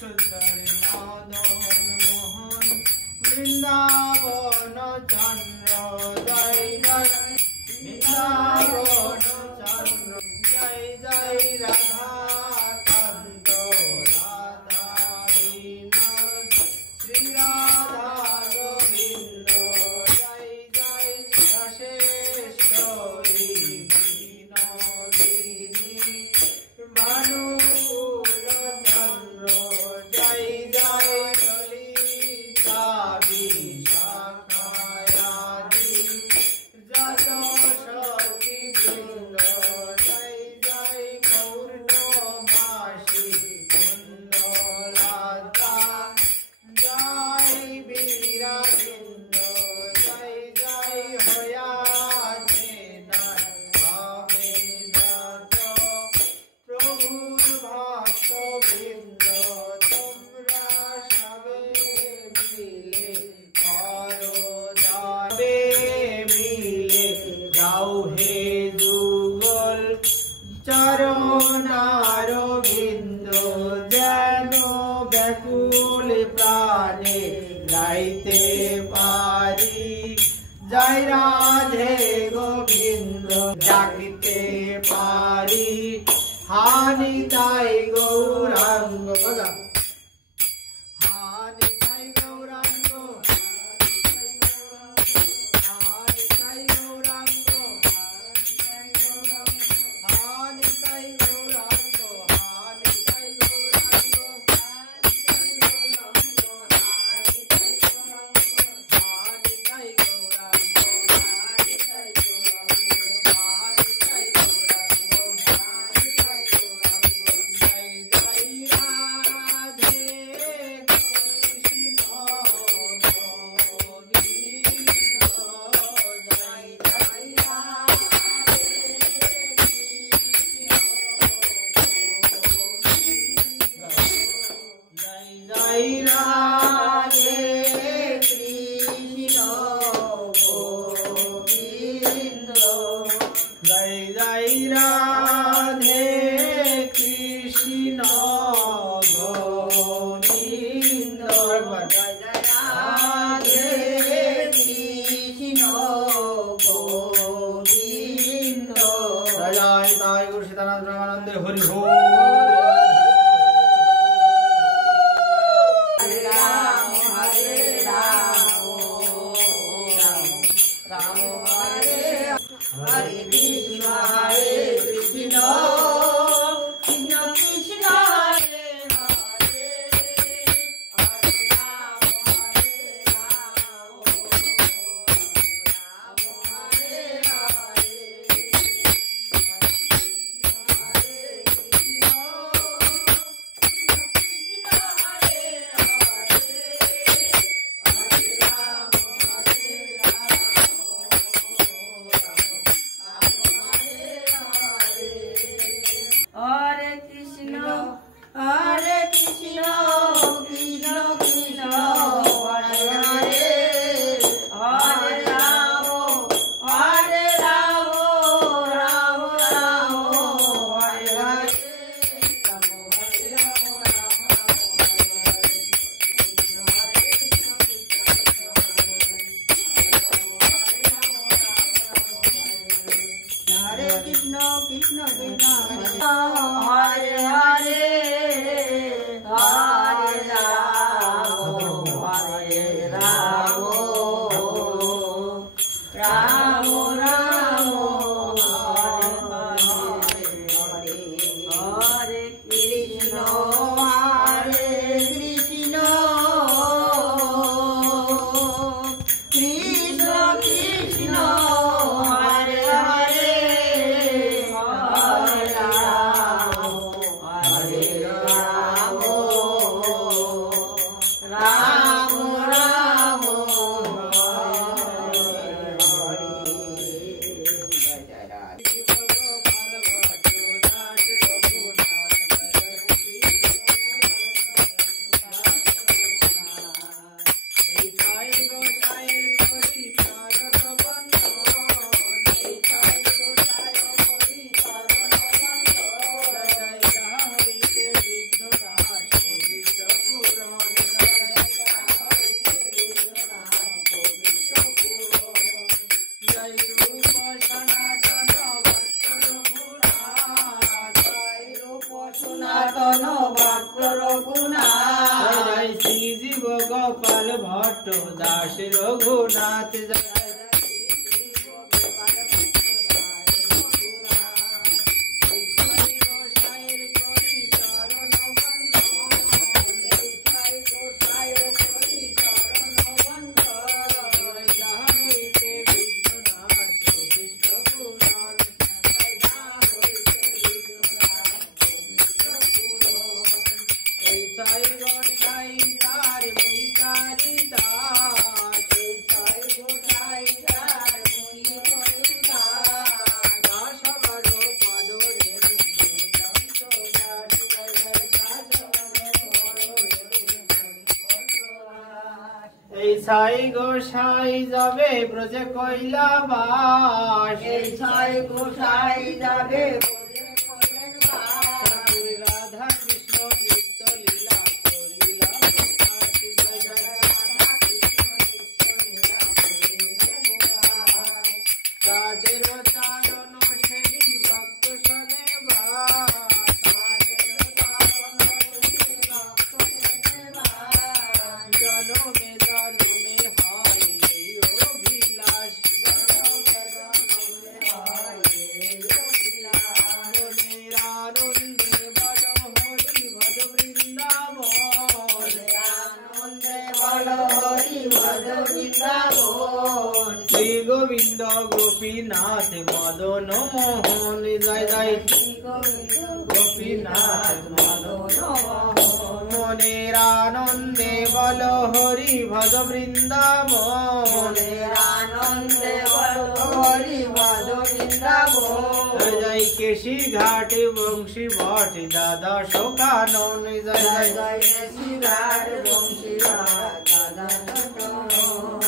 सुंदर मदन मोहन वृंदावन चंद्र जय जय वृंदावन चंद्र जय जय राधा कांत राधा विनोद श्री राधा गोविंद जय जय रसेश्वरी विनोदिनी भानुकुल चंद्र जय जय ललिता विशाखायादि जदोषी वृंद जय जय पौर्णमासी कुंडलता जय वीरावृंद जय जय हयासेना अवेदत प्रभुर भक्त वृंद তোমরা সবে মিলে করো যাবে মিলে যাও হে যুগল চরণার বিন্দ যেন ব্যাকুল প্রাণে গাইতে পারি জয় রাধে গোবিন্দ ডাকিতে পারি হানি তাই গৌরাঙ্গ হানি তাই গৌরাঙ্গ হানি তাই গৌরাঙ্গ হানি তাই গৌরাঙ্গ হানি তাই গৌরাঙ্গ হানি তাই গৌরাঙ্গ जय जय राधा ভট্ট দাস রঘুনাথ সাই গোসাই যাবে ব্রজে কৈলাবাস এই সাই গোসাই যাবে রাধা কৃষ্ণ নিত্য লীলা করিলা তাদের চারণ সেই ভক্ত শোনে জনমে জনমে হয় এই অভিলাষ মনের আনন্দে বল হরি ভজ বৃন্দাবন বলো হরি ভজ বৃন্দাবন শ্রী গোবিন্দ গোপীনাথ মদন মোহন জয় জয় গোপীনাথ মদন মনের আনন্দে বল হরি ভজ বৃন্দাবন আনন্দে বলো হরি ভজ বৃন্দাবন জয় জয় কেশি ঘাট বংশী ভট দাদা শোকানন জয় জয় জয় জয় শ্রীরাট বংশীরাট দাদা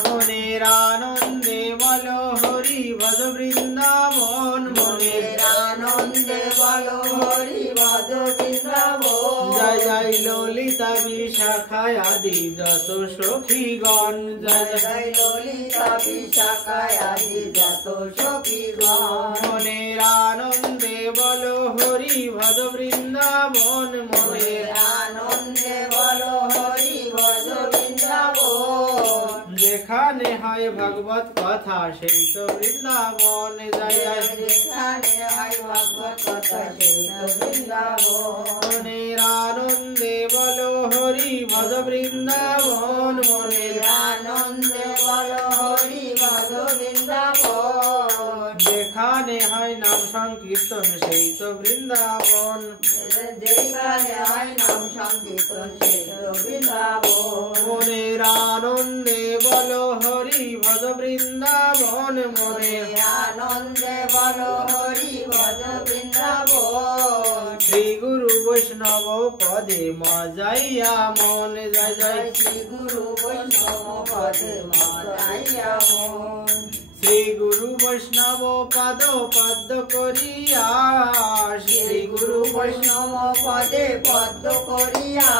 মনের আনন্দে বল হরি ভজ বৃন্দাবন মনের আনন্দে বলো হরি ভজ বৃন্দাবন জয় জয় ললিতা বিশাখায় আদি যত সখীগণ জয় জয় জয় ললিতা বিশাখায় আদি যত সখীগণ মনের আনন্দে বল হরি ভজ বৃন্দাবন মনের আনন্দে বলো হরি ভজ বৃন্দাবন যেখানে হয় ভগবত কথা সেই তো বৃন্দাবন জয় জয় যেখানে হয় ভগবত কথা সেই তো বৃন্দাবন মনের আনন্দে বল হরি ভজ বৃন্দাবন মনের আনন্দে বলো হরি ভজ বৃন্দাবন যেখানে হয় নাম সংকীর্তন সেই তো বৃন্দাবন যেখানে হয় নাম সংকীর্তন সেই তো বৃন্দাবন মনের আনন্দে বল হরি ভজ বৃন্দাবন মনের আনন্দে বলো হরি ভজ বৃন্দাবন শ্রী গুরু বৈষ্ণব পদে মজাইয়া মন জয় জয় শ্রী গুরু বৈষ্ণব পদে মাদাইয়া মন শ্রী গুরু বৈষ্ণব পদ পদ্ম করিয়া শ্রী গুরু বৈষ্ণব পদে পদ্ম করিয়া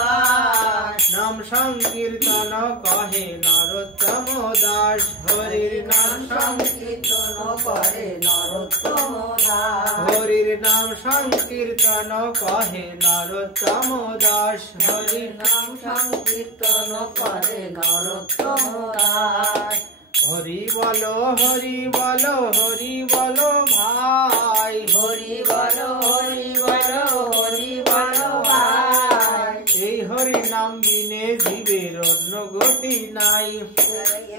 নাম সংকীর্তন কহে নরোত্তম দাস হরির নাম সংকীর্তন করে নরোত্তম দাস হরির নাম সংকীর্তন কহে নরোত্তম দাস হরির নাম সংকীর্তন করে নরোত্তম দাস হরি বলো হরি বলো হরি বলো ভাই হরি বলো হরি বলো হরি বলো ভাই এই হরি নাম বিনে জীবের অন্য গতি নাই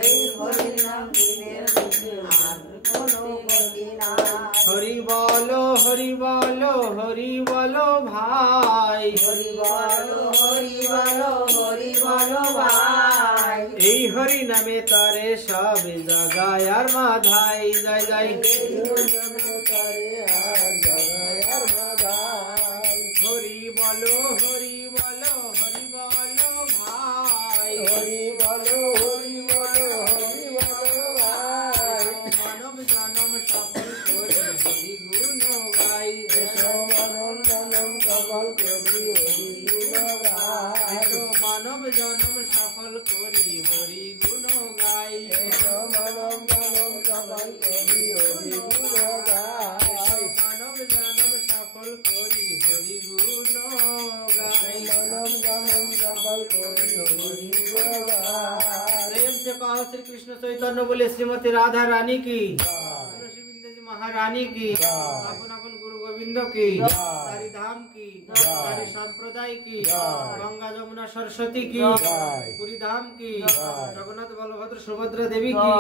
এই হরি নাম দিনে আর কোনো গতি নাই হরি বলো হরি বলো হরি বলো ভাই হরি বলো হরি বলো হরি বলো ভাই এই হরি নামে তরে সব জগায় আর মাধাই জয় জয় হরি বলো হরি বলো হরি বলো ভাই হরি বলো হরি বলো হরি বলো ভাই মানব জনম সফল করি হরি গুণ গাই মানব জনম সফল করি হরি গুণ গাই মানব জনম সফল করি হরি গুণ গাই মানব জনম সফল করি হরি গুণ গাই মানব জনম সফল করি হরি গুণ গাই মানব জনম সফল করি হরি গুণ গাই श्री कृष्ण चैतन्य बोले श्रीमती राधा रानी की, तुलसी बिंदु जी महारानी की, अपन अपन गुरु गोविंद की, सारी धाम की, सारी संप्रदाय की, गंगा जमुना सरस्वती की, पुरी धाम की, जगन्नाथ बलभद्र सुभद्रा देवी की,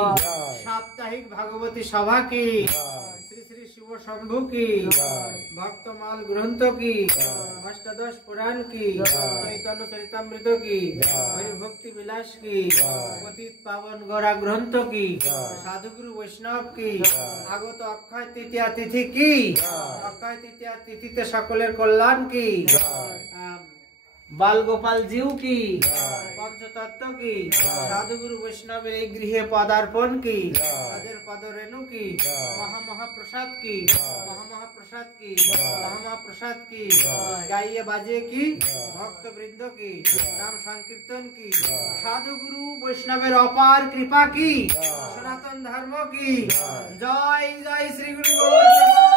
साप्ताहिक भागवती सभा की, श्री श्री शिव शंभु की, भक्तमाल ग्रंथ की, अष्टादश पुराण की, चैतन्य चरितामृत की, हरिभक्ति विलास की, पतित पावन गौरा ग्रंथ की, साधुगुरु वैष्णव की, आगत अक्षय तृतीया तिथि की, अक्षय तृतीया तिथिते सकलेर कल्याण की, बाल गोपाल जीव की, पंचतत्व की, साधुगुरु वैष्णव गृहे पदार्पण की, तादेर पदरेणु की, महाप्रसाद की, महाप्रसाद की, महाप्रसाद की, गाइए बाजे की, भक्त वृंद की, नाम संकीर्तन की, साधुगुरु वैष्णव अपार कृपा की, सनातन धर्म की, जय जय श्री गुरु गोविंद।